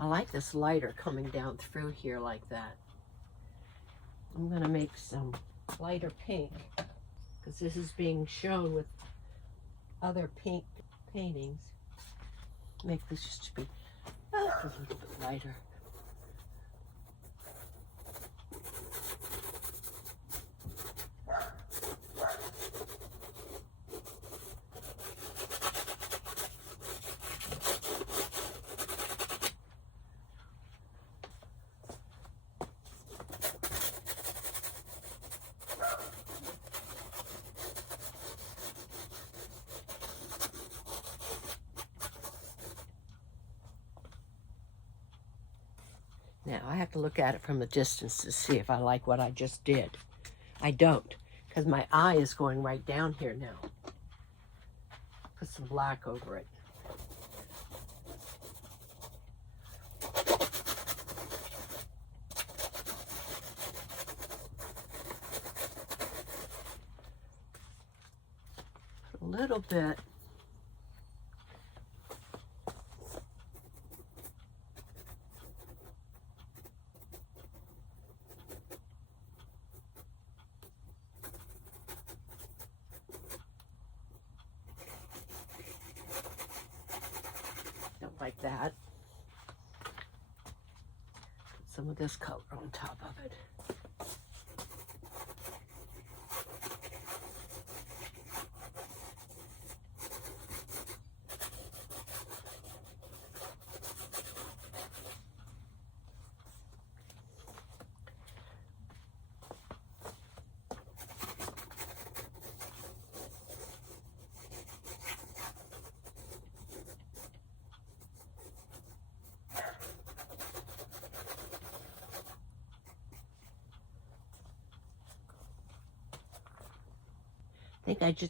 I like this lighter coming down through here like that. I'm going to make some lighter pink because this is being shown with other pink paintings. Make this just to be a little bit lighter. Now, I have to look at it from a distance to see if I like what I just did. I don't, because my eye is going right down here now. Put some black over it. Put a little bit. Like that. Put some of this color on top of it.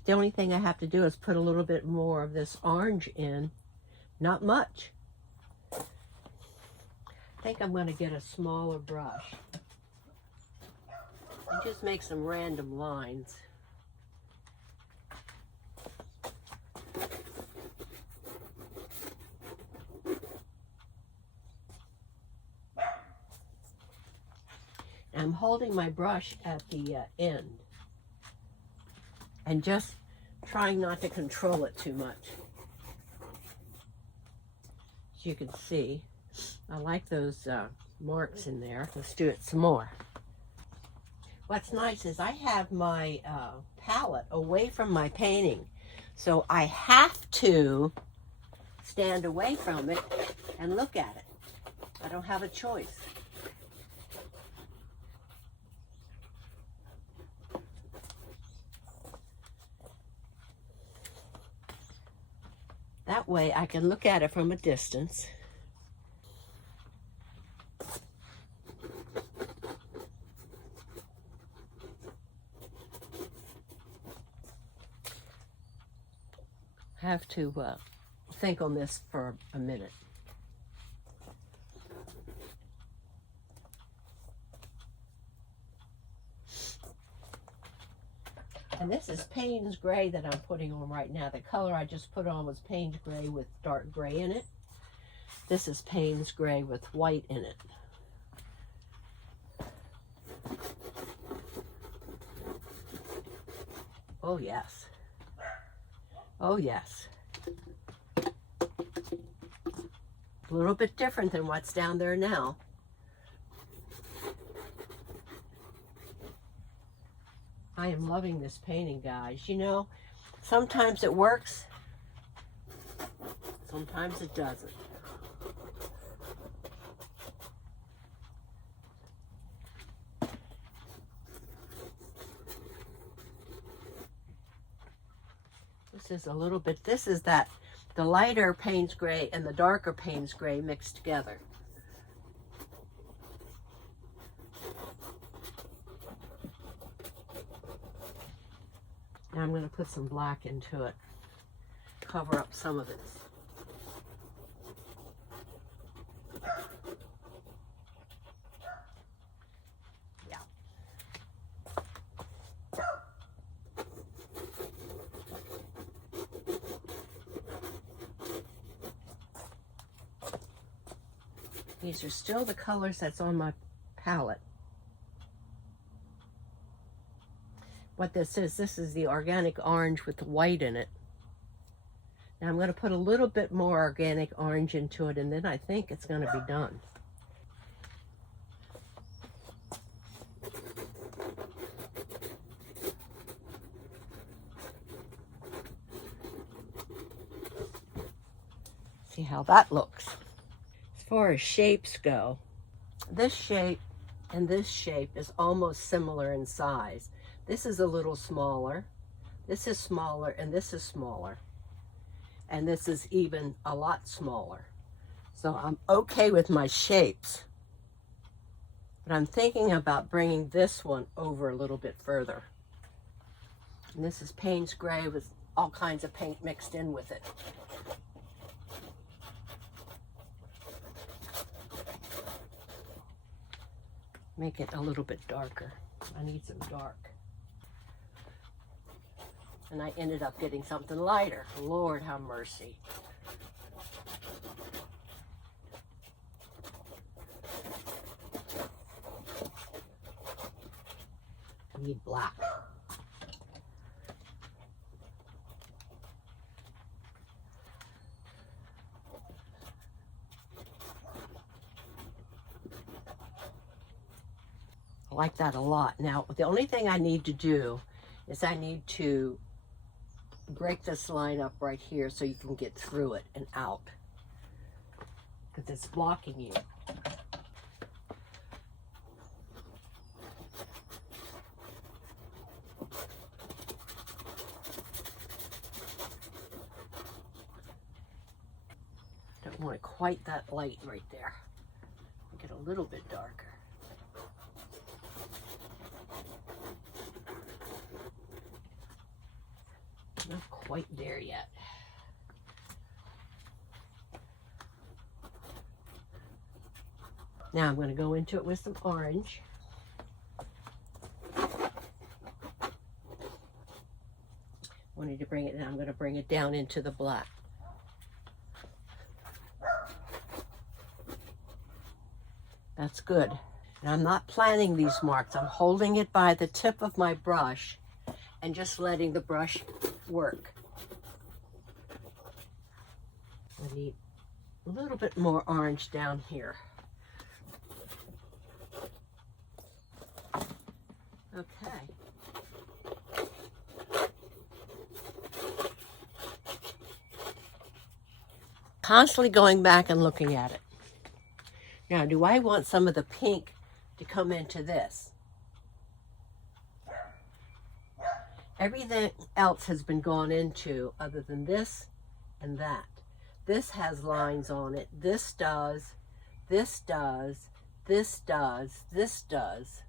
The only thing I have to do is put a little bit more of this orange in. Not much. I think I'm going to get a smaller brush and just make some random lines. I'm holding my brush at the end. And just trying not to control it too much. As you can see, I like those marks in there. Let's do it some more. What's nice is I have my palette away from my painting. So I have to stand away from it and look at it. I don't have a choice. That way I can look at it from a distance. Have to think on this for a minute. And this is Payne's Gray that I'm putting on right now. The color I just put on was Payne's Gray with dark gray in it. This is Payne's Gray with white in it. Oh yes. Oh yes. A little bit different than what's down there now. I am loving this painting, guys. You know, sometimes it works, sometimes it doesn't. This is a little bit, this is that, the lighter Payne's Gray and the darker Payne's Gray mixed together. Now I'm going to put some black into it, cover up some of this. Yeah. These are still the colors that's on my palette. What this is the organic orange with the white in it. Now I'm going to put a little bit more organic orange into it, and then I think it's going to be done. See how that looks. As far as shapes go, this shape and this shape is almost similar in size. This is a little smaller, this is smaller, and this is smaller. And this is even a lot smaller. So I'm okay with my shapes. But I'm thinking about bringing this one over a little bit further. And this is Payne's Gray with all kinds of paint mixed in with it. Make it a little bit darker. I need some dark. And I ended up getting something lighter. Lord have mercy. I need black. I like that a lot. Now, the only thing I need to do is I need to break this line up right here so you can get through it and out, because it's blocking you. Don't want it quite that light right there. Make it a little bit darker. Not quite there yet. Now I'm going to go into it with some orange. Wanted to bring it, and I'm going to bring it down into the black. That's good. And I'm not planning these marks. I'm holding it by the tip of my brush and just letting the brush work. I need a little bit more orange down here. Okay. Constantly going back and looking at it. Now, do I want some of the pink to come into this? Everything else has been gone into other than this and that. This has lines on it. This does. This does. This does. This does.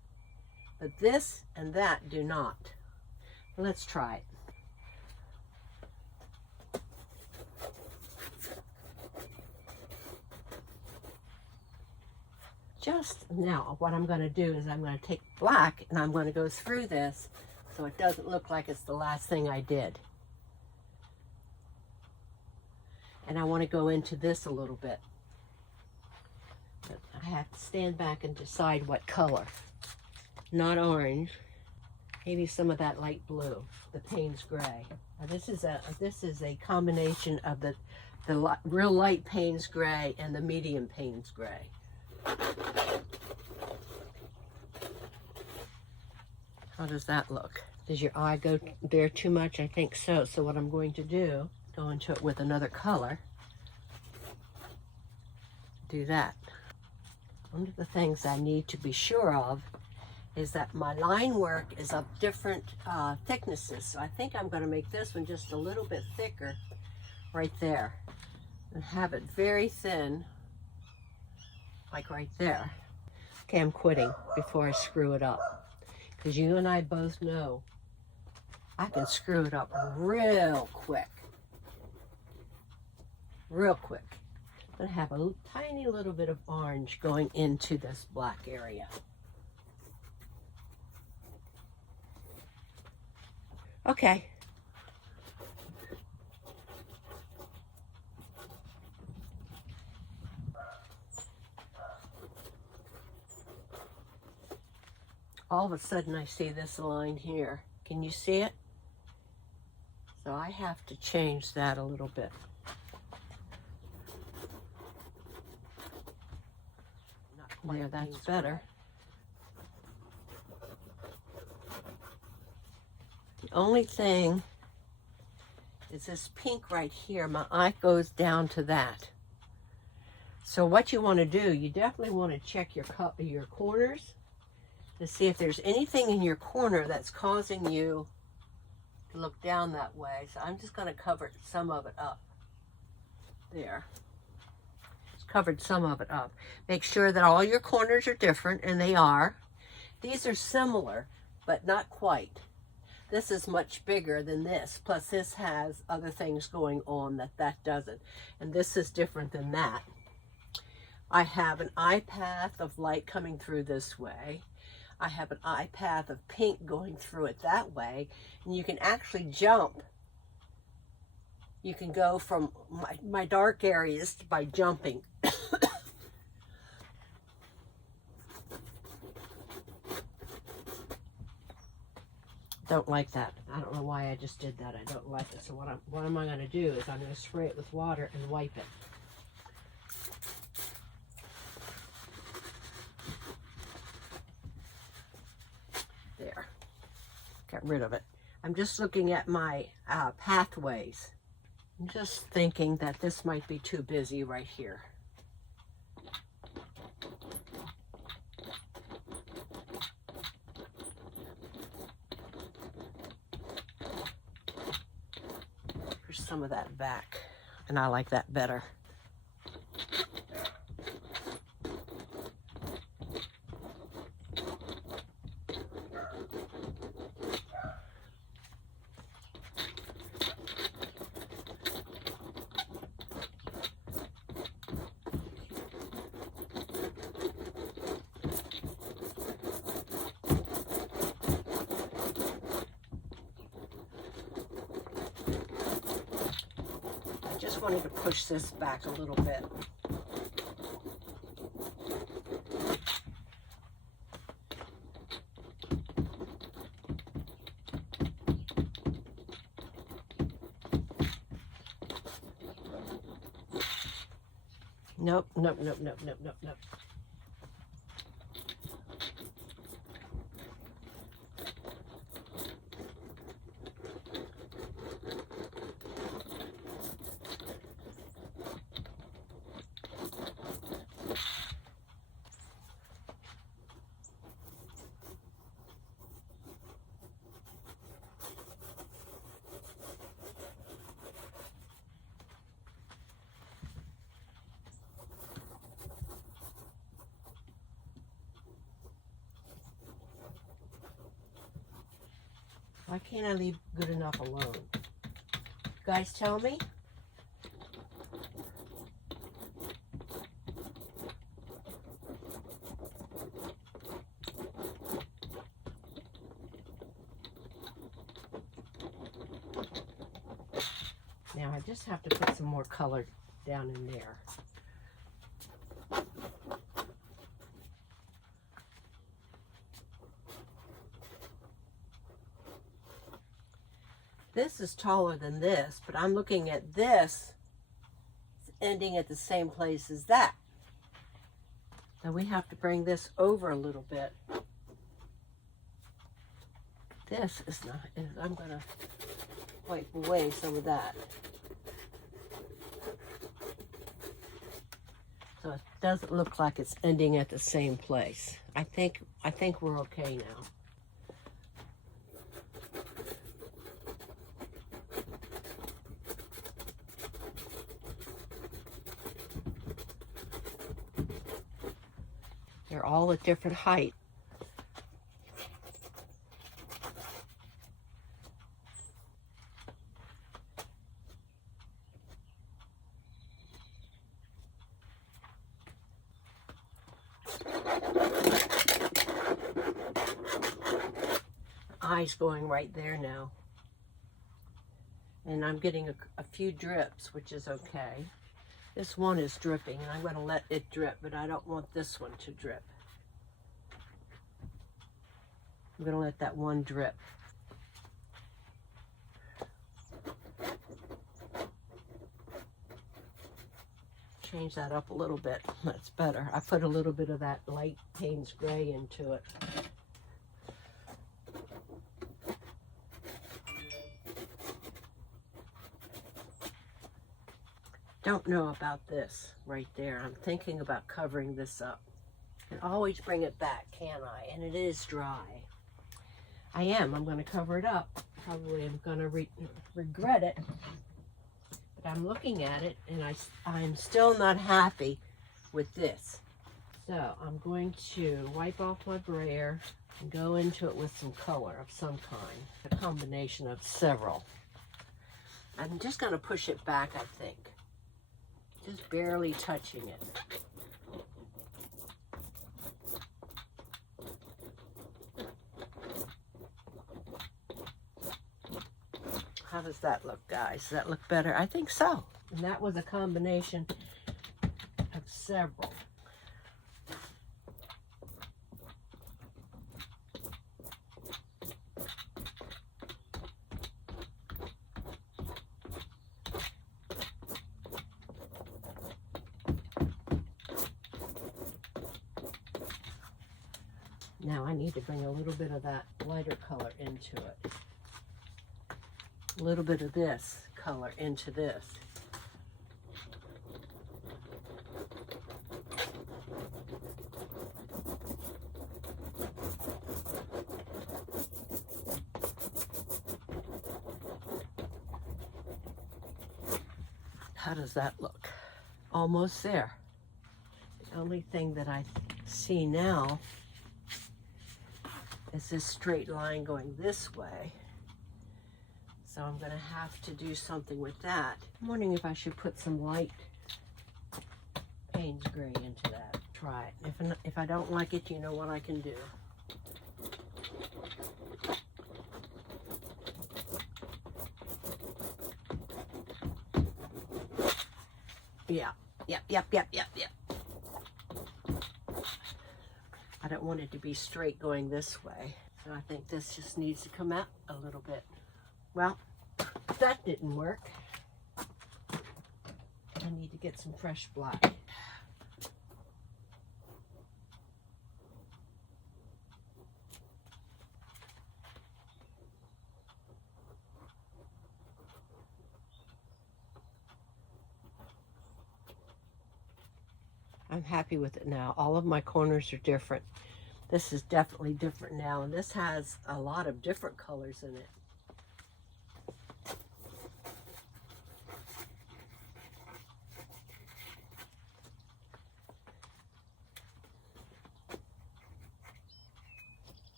But this and that do not. Let's try it. Just now, what I'm going to do is I'm going to take black and I'm going to go through this so it doesn't look like it's the last thing I did. And I want to go into this a little bit. But I have to stand back and decide what color. Not orange. Maybe some of that light blue, the Payne's Gray. Now this is a combination of the real light Payne's Gray and the medium Payne's Gray. How does that look? Does your eye go there too much? I think so. So what I'm going to do, go into it with another color. Do that. One of the things I need to be sure of is that my line work is of different thicknesses. So I think I'm going to make this one just a little bit thicker right there and have it very thin, like right there. Okay, I'm quitting before I screw it up, because you and I both know I can screw it up real quick. Real quick. I'm going to have a tiny little bit of orange going into this black area. Okay. all of a sudden I see this line here. Can you see it? So I have to change that a little bit. There, that's better. The only thing is this pink right here. My eye goes down to that. So what you want to do, you definitely want to check your corners to see if there's anything in your corner that's causing you to look down that way. So I'm just going to cover some of it up. There. Just covered some of it up. Make sure that all your corners are different, and they are. These are similar, but not quite. This is much bigger than this. Plus this has other things going on that doesn't. And this is different than that. I have an eye path of light coming through this way. I have an eye path of pink going through it that way. And you can actually jump. You can go from my dark areas by jumping. Don't like that. I don't know why I just did that. I don't like it. So what am I going to do is I'm going to spray it with water and wipe it. There. Got rid of it. I'm just looking at my pathways. I'm just thinking that this might be too busy right here. Push some of that back, and I like that better. Just wanted to push this back a little bit. Nope, nope, nope, nope, nope, nope, nope. Why can't I leave good enough alone? You guys tell me? Now I just have to put some more color down in there. This is taller than this, but I'm looking at this ending at the same place as that. So we have to bring this over a little bit. This is not, I'm going to wipe away some of that. So it doesn't look like it's ending at the same place. I think we're okay now. They're all at different height. Eyes going right there now. And I'm getting a few drips, which is okay. This one is dripping, and I'm going to let it drip, but I don't want this one to drip. I'm going to let that one drip. Change that up a little bit. That's better. I put a little bit of that light Payne's gray into it. Don't know about this right there. I'm thinking about covering this up. I can always bring it back, can't I? And it is dry. I am. I'm going to cover it up. Probably I'm going to regret it. But I'm looking at it, and I'm still not happy with this. So I'm going to wipe off my brayer and go into it with some color of some kind. A combination of several. I'm just going to push it back, I think. Just barely touching it. How does that look, guys? Does that look better? I think so. And that was a combination of several. Now I need to bring a little bit of that lighter color into it. A little bit of this color into this. How does that look? Almost there. The only thing that I see now is this straight line going this way. So I'm going to have to do something with that. I'm wondering if I should put some light Payne's gray into that. Try it. If I don't like it, you know what I can do. Yeah. Yep. I don't want it to be straight going this way. So I think this just needs to come out a little bit. Well, that didn't work. I need to get some fresh black. I'm happy with it now. All of my corners are different. This is definitely different now, and this has a lot of different colors in it.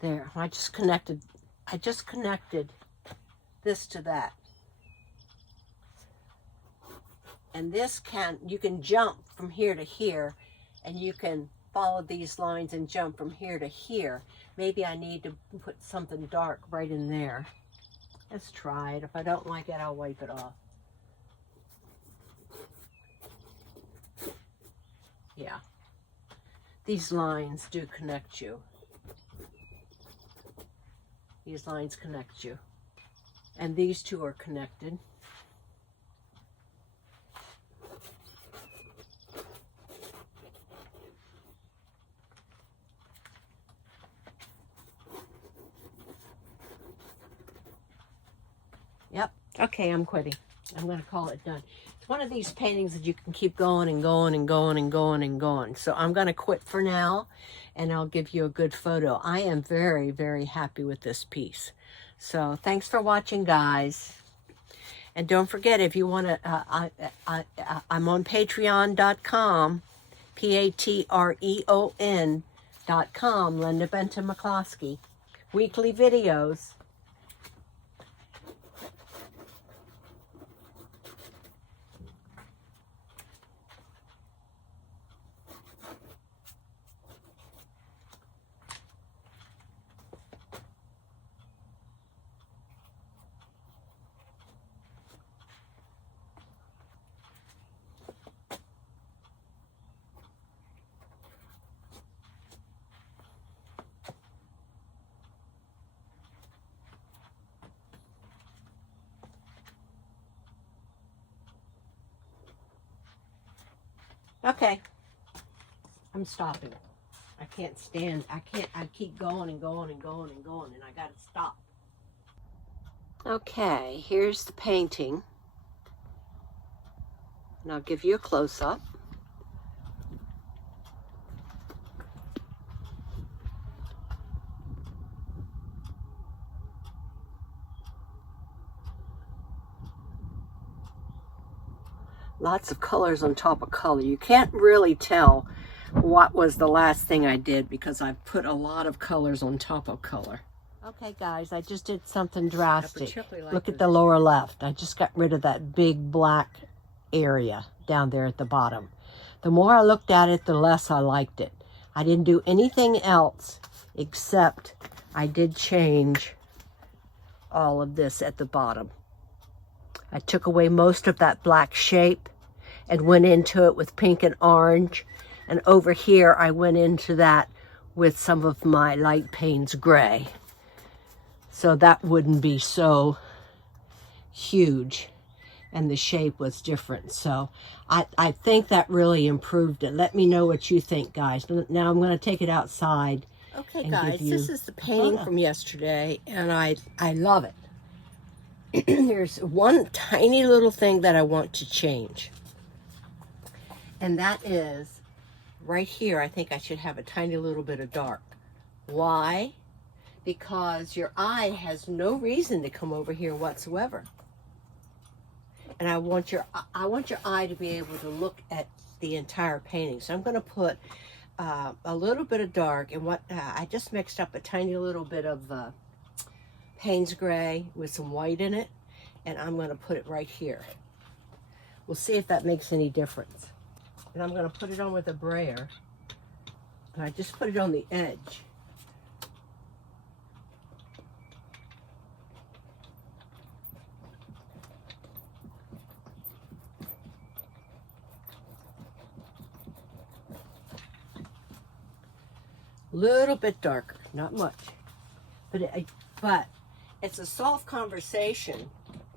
There, I just connected this to that. And this you can jump from here to here, and you can follow these lines and jump from here to here. Maybe I need to put something dark right in there. Let's try it. If I don't like it, I'll wipe it off. Yeah. These lines do connect you. These lines connect you. And these two are connected. Yep. Okay, I'm quitting. I'm going to call it done. It's one of these paintings that you can keep going and going and going and going and going. So I'm going to quit for now, and I'll give you a good photo. I am very, very happy with this piece. So thanks for watching, guys. And don't forget, if you want to, I'm on patreon.com, patreon.com, Linda Benton McCloskey. Weekly videos. Okay, I'm stopping. I can't stand, I keep going and going and going and going, and I gotta stop. Okay, here's the painting. And I'll give you a close-up. Lots of colors on top of color. You can't really tell what was the last thing I did because I've put a lot of colors on top of color. Okay guys, I just did something drastic. Look at the lower left. I just got rid of that big black area down there at the bottom. The more I looked at it, the less I liked it. I didn't do anything else except I did change all of this at the bottom. I took away most of that black shape and went into it with pink and orange. And over here, I went into that with some of my light Payne's gray. So that wouldn't be so huge. And the shape was different. So I think that really improved it. Let me know what you think, guys. Now I'm going to take it outside. Okay, guys, this is the painting from yesterday, and I love it. There's one tiny little thing that I want to change. And that is right here. I think I should have a tiny little bit of dark. Why? Because your eye has no reason to come over here whatsoever. And I want your eye to be able to look at the entire painting. So I'm going to put a little bit of dark, and I just mixed up a tiny little bit of Payne's gray with some white in it, and I'm going to put it right here. We'll see if that makes any difference. And I'm going to put it on with a brayer, and I just put it on the edge. Little bit darker, not much, but it's a soft conversation,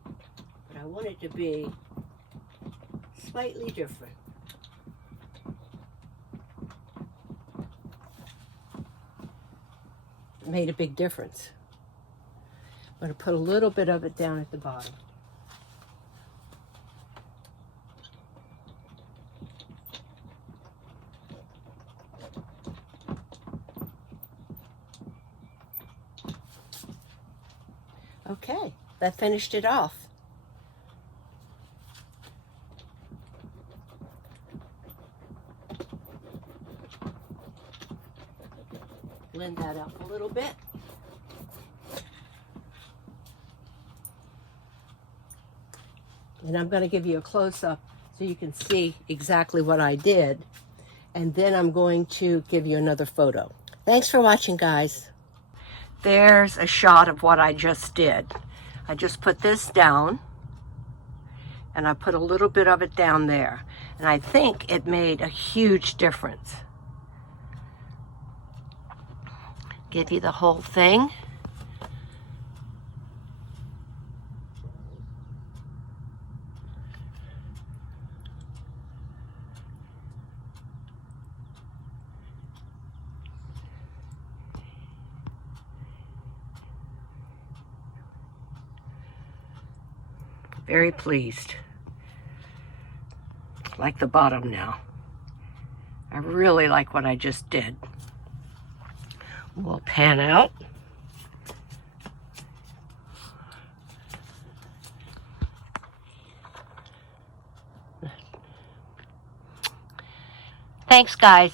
but I want it to be slightly different. It made a big difference. I'm going to put a little bit of it down at the bottom. Okay, that finished it off. Blend that up a little bit. And I'm going to give you a close-up so you can see exactly what I did. And then I'm going to give you another photo. Thanks for watching, guys. There's a shot of what I just did. I just put this down, and I put a little bit of it down there. And I think it made a huge difference. Give you the whole thing. Very pleased. Like the bottom now. I really like what I just did. We'll pan out. Thanks, guys.